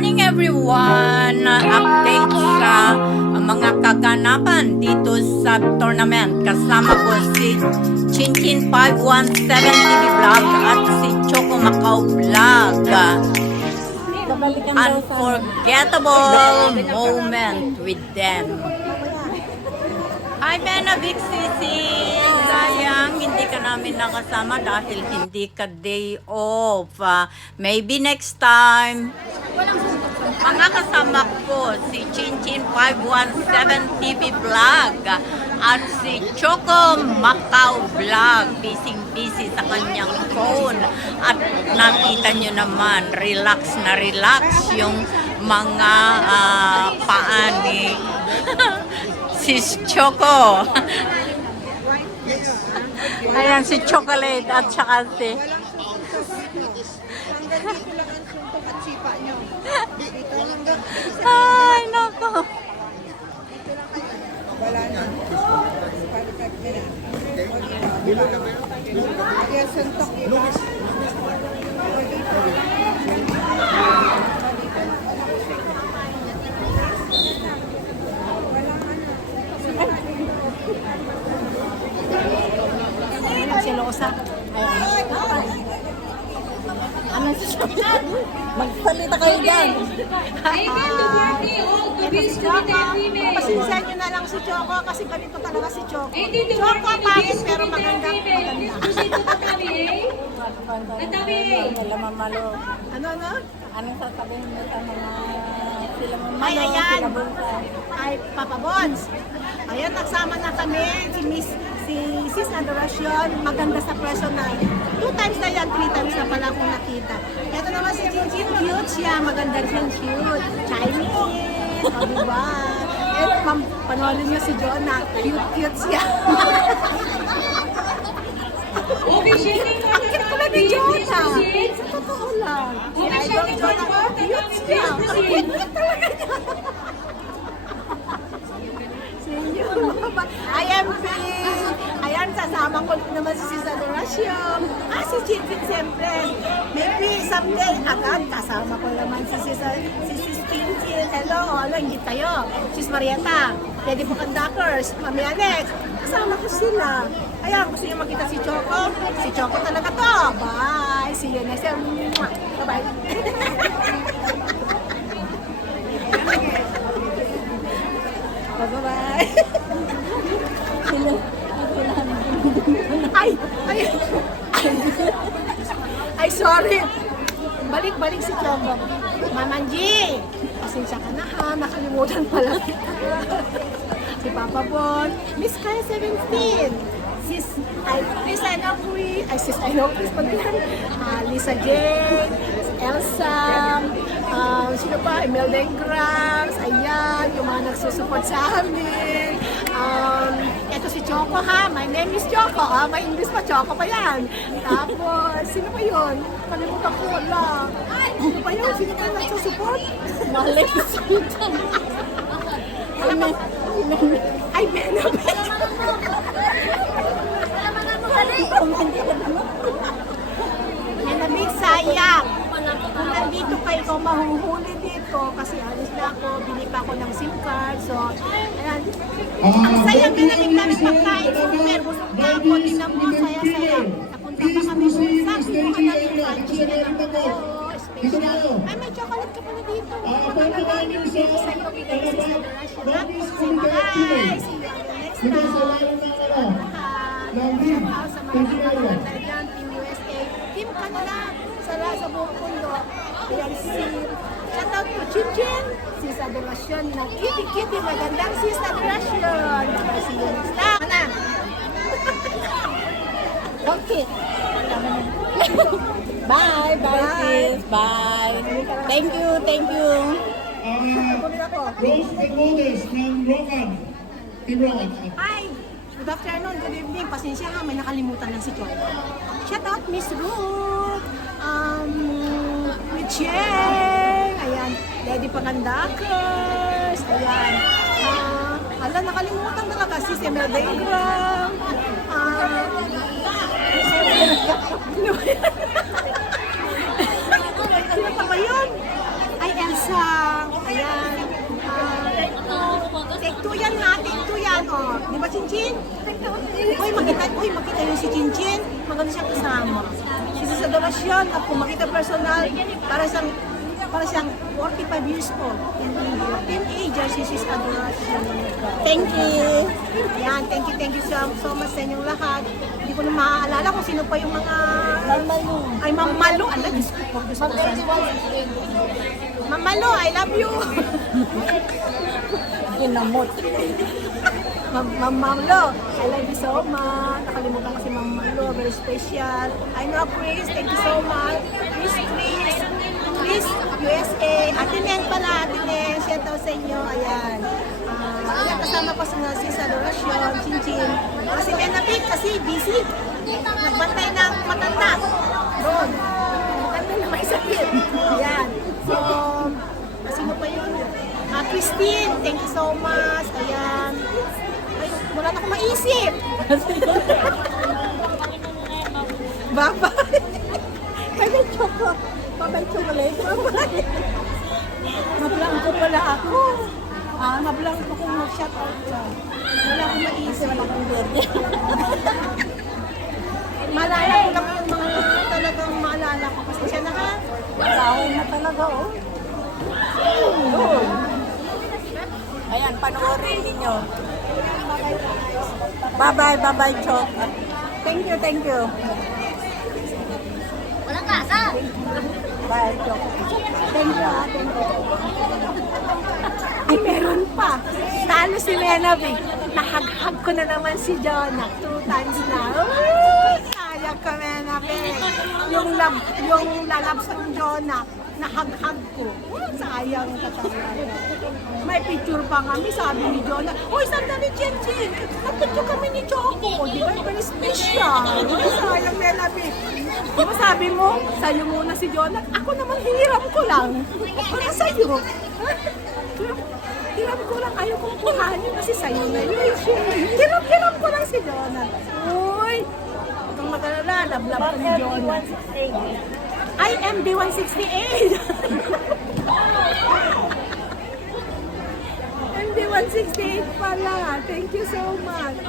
morning everyone! Update sa mga kaganapan dito sa tournament. Kasama ko si Chinchin 517 TV Vlog at si Choco Macau Vlog. Unforgettable moment with them. Hi Benavic Sisi! Sayang hindi ka namin nakasama dahil hindi ka day off. Maybe next time. Mga kasama ko, si Chinchin 517 TV Vlog at si Choco Macau Vlog. Busy sa kanyang phone. At nakita nyo naman, relax na relax yung mga paa ni Sis Choco. Ayan si Chocolate at saka si ay, nako. Wala na. Kaya suntok iba. Silosa. Ano siya? Magsalita kayo dyan. Pasensya nyo na lang si Choco kasi ganito talaga si Choco. Choco pangit pero maganda. Wala mamalo. Ano? Anong sasabihin mo sa mga sila mamalo? Ay, ayan. Sila bunta? Ay, Papa Bons. Ayan, nagsama na kami. Si Sis Adoracion, maganda sa personal. 2 times na yan, 3 times na pala akong nakita. Ito naman si Chinchin, cute siya. Maganda siyang cute. Chinese. O, diba? And panoorin niyo si Jonah. Cute siya. Akit ko lang ni Jonah. Sa totoo lang. Si Idol Jonah, cute siya. Cute talaga niya. Ayan, sasama ko naman si Sis Adoracion. Si Chinchin siyempre. Maybe someday agad kasama ko naman si Sis Chinchin. Hello, ingit tayo. Sis Marieta, Lady Pukandakers, Mami Alex. Kasama ko sila. Ayan, gusto niyo makita si Choco? Si Choco talaga to. Bye! See you next time. Bye-bye. Bye-bye. Ay, sorry. Balik si Choco. Mamanji, pasensya ka na ha. Nakalimutan pala kita. Si Papa Bon. Miss Kaya 17. Sis I know Chris Paglan. Lisa Jane. Elsa. Sino pa? Imelda Grams. Ayan, yung mga nagsusupport sa amin. Ito si Choco ha. My name is Choco. May English pa, Choco pa yan. Tapos, sino pa yun? Kalimutan ko lang. Sino pa yun? Sino pa yung nagsusupport? Malay sita. Ay, Benabit. Benabit, sayang. Kung nandito kayo, kung mahuhuli dito, kasi alis na ako, bili pa ako ng SIM card. So, ayan. Ang sayang Benabit namin pagkain. Super, busog na ako. Tinan mo, saya-saya. Napunta pa kami sa gusto ka na yung crunchy na lang ako. Special. Ay, may chocolate ka pala dito. Bibigay sa'yo, bigay sa Adoracion. Si Maray, si next time. Shout out sa mga nagpapaganda dyan, Team USA. Team Canada, sa buong mundo. Ayan si, shout out to Chinchin, Sis Adoracion na kitty, magandang Sis Adoracion. See you next time. Mana? Okay. Bye, sis. Bye. Thank you. Rose Bermudez ng Rocan. Team Rocan. Hi! Good afternoon, good evening. Pasensya ha, may nakalimutan lang si Choco. Shout out Miss Ruth, Michelle, ayan, Lady Pagandakers, ayan. Nakalimutan talaga si Imelda Ingram. Sino pa ba yun? Ay, Elsa. Sang. Ayan. Take two yan ha, take two yan. Oh. Di ba, Chinchin? Makita yun si Chinchin. Maganda siyang kasama. Si Sis Adoracion, ako makita personal, para siyang 45 years old. Teenager si Sis Adoracion. Thank you. Ayan, thank you so much sa inyong lahat. Hindi ko na maaalala kung sino pa yung mga... Ay, Ma'am Malu. Ala, Diyos ko. Ma'am Malu, I love you. Kinamot. Ma'am Malu, I love you so much. Nakalimutan kasi Ma'am Malu, very special. I know Chris, thank you so much. Chris, USA. Ate Nen pala, Ate Nen. Shout out sa inyo. Ayan. Ayan, kasama ko sa Sis Adoracion, Chinchin. Kasi Menapik, kasi busy. Nagbantay ng matanda. Doon. Matanda na may sakit. Ayan. So, sino pa yun? Christine, thank you so much. Ayan. Ay, wala na akong maisip. Bye-bye. Bye-bye, Choco. Bye-bye, chocolate. Bye-bye. Mablang ko pala ako. Mablang ko kung mag-shout out ka. Wala akong maisip. Wala akong birthday. Maalala ko lang yung mga talagang maalala ko. Kasi siya na ha. Sahong na talaga, oh. Ayan, panoorin ninyo. Bye-bye, Chok. Thank you. Walang kasa. Bye, Chok. Thank you. Ay, meron pa. Talo si Menavi. Nahaghag ko na naman si Jonah. 2 times na. Uy, sayang ka, Menavi. Yung lalabs ng Jonah, nahaghag ko. Sayang ka talaga. May picture pa kami, sabi ni Jonah. Uy, sandali, Chinchin. Nagpicture kami ni Choco. O, di ba yung very special? Sayang, Menavi. Di ba sabi mo, sa'yo muna si Jonah? Ako naman, hiram ko lang. Wala sa'yo. Hiram ko lang, ayaw kong kuhanin kasi sa'yo na yun. Hiram ko lang si Jonah. Uy, huwag kang mag-alala, lablab ko ni Jonah. I am the 168. MD 168 pala. Thank you so much.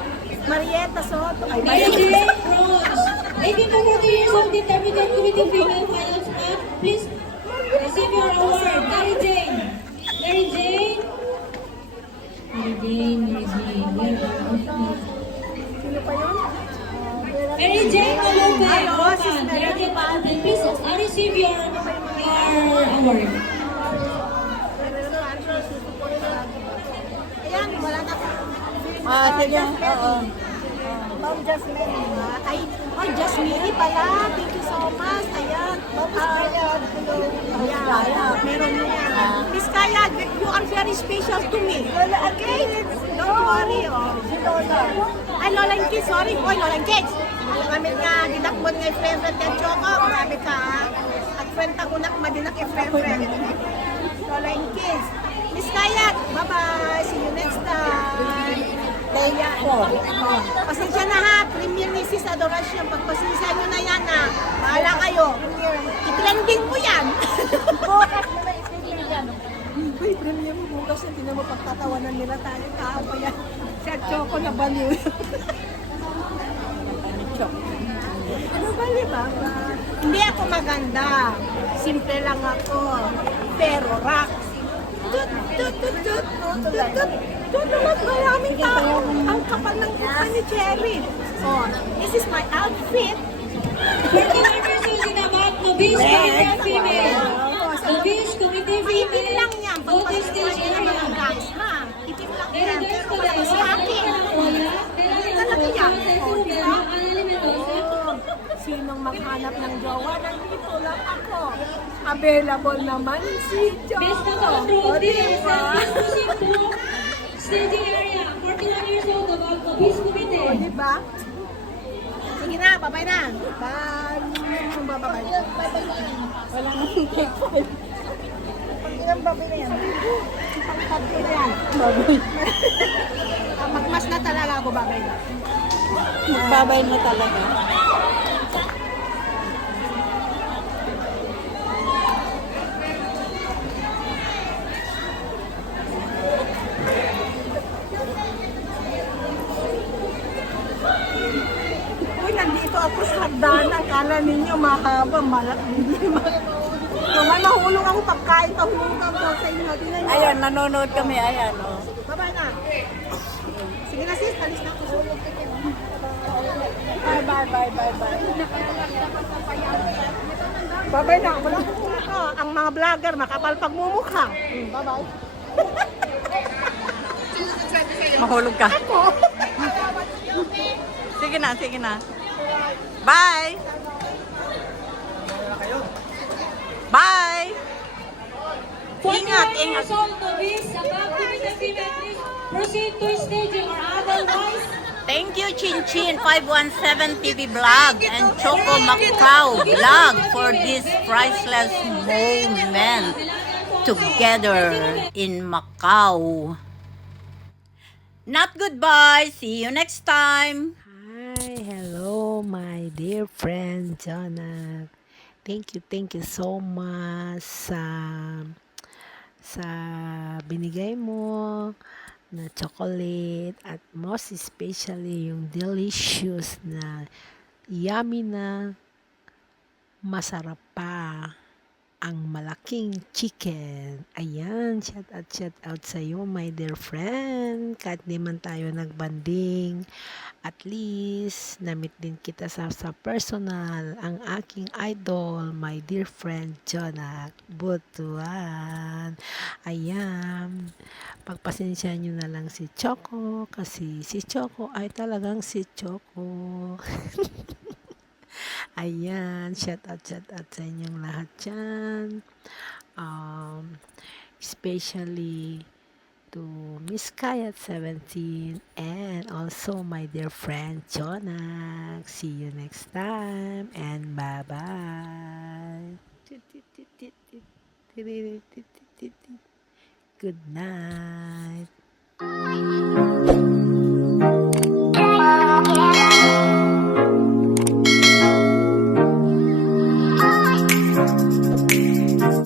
Marietta Soto. Ay, Mary Jane Rose. 18 to 40 years old, intermediate committee female finals club. Please receive your award. Mary Jane. Mary Jane. Mary Jane. Where are you? Sino pa yun? Mary Jane Malumbe. Ay, oh, sis Roman. Mary Mary Jane. Jane, please receive your award. Ayan, wala na. Sige. Oo. Ma'am Jasmine. Jasmine pala. Thank you so much. Ayan. Ayan, meron na yan. Miss Kaya, you are very special to me. Okay? Don't worry. Ay, Lolang Kids, sorry. Oy, Lolang Kids. Kami nga, dinakbon nga friend at Choco. Marami ka. At friend ako nak, madinak friend. Lolang Kids. Miss Kaya, bye-bye. See you next time. Thank you. Pasensya na ha, premiere ni Sis Adoracion. Pagpasensya nyo na yan ha. Bahala kayo. I-trending mo yan. Bukas na may speaking dyan. Uy, premiere mo bukas na. Hindi na mapagtatawanan nila tayo. Tao pa yan. Sa Choco na baliw. Ano bali ba? Hindi ako maganda. Simple lang ako. Pero rock. Tutulog maraming tao. Ang kapal ng mukha ni Cherry. So, this is my outfit. 41 years old in about Novice Committee Female. Novice Committee Itim Female. lang yan. Voting Pagpasensya stage ng mga area. guys, ha? Itim lang Pero yan. there's Pero no wala ko sa akin. Talaga yan. O, di ba? Oh, sinong maghanap ng jowa? Nandito lang ako. Available naman si Choco. Best na O, road di is ba? exclusive to staging area. 41 years old about Novice O, Committee. di ba? Sige na, babay na. Bye. Babay. Wala nang take five. Ilang babay na yan? Pang-tatlo na yan. Babay. Magmas na talaga ako, babay na. Magbabay na talaga. Akala ninyo mahaba, hindi So, may mahulong ako pagkain, tahulong ka po sa inyo. Tingnan nyo. Ayan, nanonood kami. Ayan, oh. Bye-bye na. Sige na sis, alis na ako. Bye. Bye-bye na. Wala akong mukha. Ang mga vlogger, makapal pagmumukha. Bye-bye. Mahulog ka. Sige na. Bye! Bye! Ingat. All novice above limited female, please proceed to staging or otherwise. Thank you, Chinchin 517 TV Vlog and Choco Macau Vlog for this priceless moment together in Macau. Not goodbye. See you next time. Hi, hello my dear friend Jonah. Thank you so much sa binigay mo na chocolate at most especially yung delicious na yummy na masarap pa ang malaking chicken. Ayan, shout out sa iyo my dear friend. Kahit di man tayo nagbanding, at least namit din kita sa personal, ang aking idol, my dear friend Jonah Butuan. Ayan, pagpasensya nyo na lang si Choco kasi si Choco ay talagang si Choco. Ayan, shout out sa inyong lahat dyan. Especially to Miss Kayat 17 and also my dear friend Jonah. See you next time and bye-bye. Good night.